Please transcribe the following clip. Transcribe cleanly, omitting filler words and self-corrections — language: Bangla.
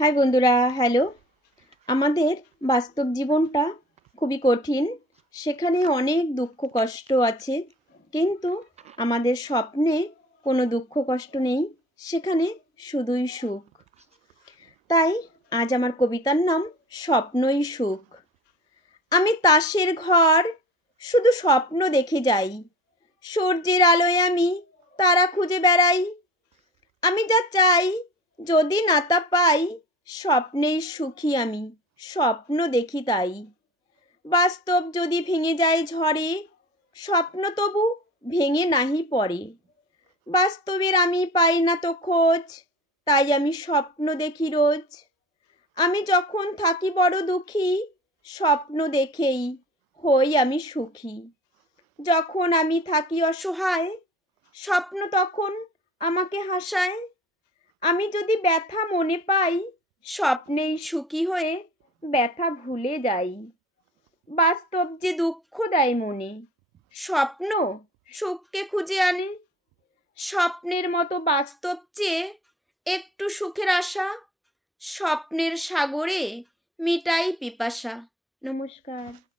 হাই বন্ধুরা, হ্যালো। আমাদের বাস্তব জীবনটা খুবই কঠিন, সেখানে অনেক দুঃখ কষ্ট আছে, কিন্তু আমাদের স্বপ্নে কোনো দুঃখ কষ্ট নেই, সেখানে শুধুই সুখ। তাই আজ আমার কবিতার নাম স্বপ্নই সুখ। আমি তাসের ঘর শুধু স্বপ্ন দেখে যাই, সূর্যের আলোয় আমি তারা খুঁজে বেড়াই। আমি যা চাই যদি না তা পাই, স্বপ্নেই সুখী আমি, স্বপ্ন দেখি তাই। বাস্তব যদি ভেঙে যায় ঝড়ে, স্বপ্ন তবু ভেঙে নাহি পড়ে। বাস্তবের আমি পাই না তো খোঁজ, তাই আমি স্বপ্ন দেখি রোজ। আমি যখন থাকি বড় দুঃখী, স্বপ্ন দেখেই হই আমি সুখী। যখন আমি থাকি অসহায়, স্বপ্ন তখন আমাকে হাসায়। আমি যদি ব্যথা মনে পাই, স্বপ্নেই সুখী হয়ে ব্যথা ভুলে যাই। বাস্তব যে দুঃখ দেয় মনে, স্বপ্ন সুখকে খুঁজে আনে। স্বপ্নের মতো বাস্তব চেয়ে একটু সুখের আশা, স্বপ্নের সাগরে মিটাই পিপাসা। নমস্কার।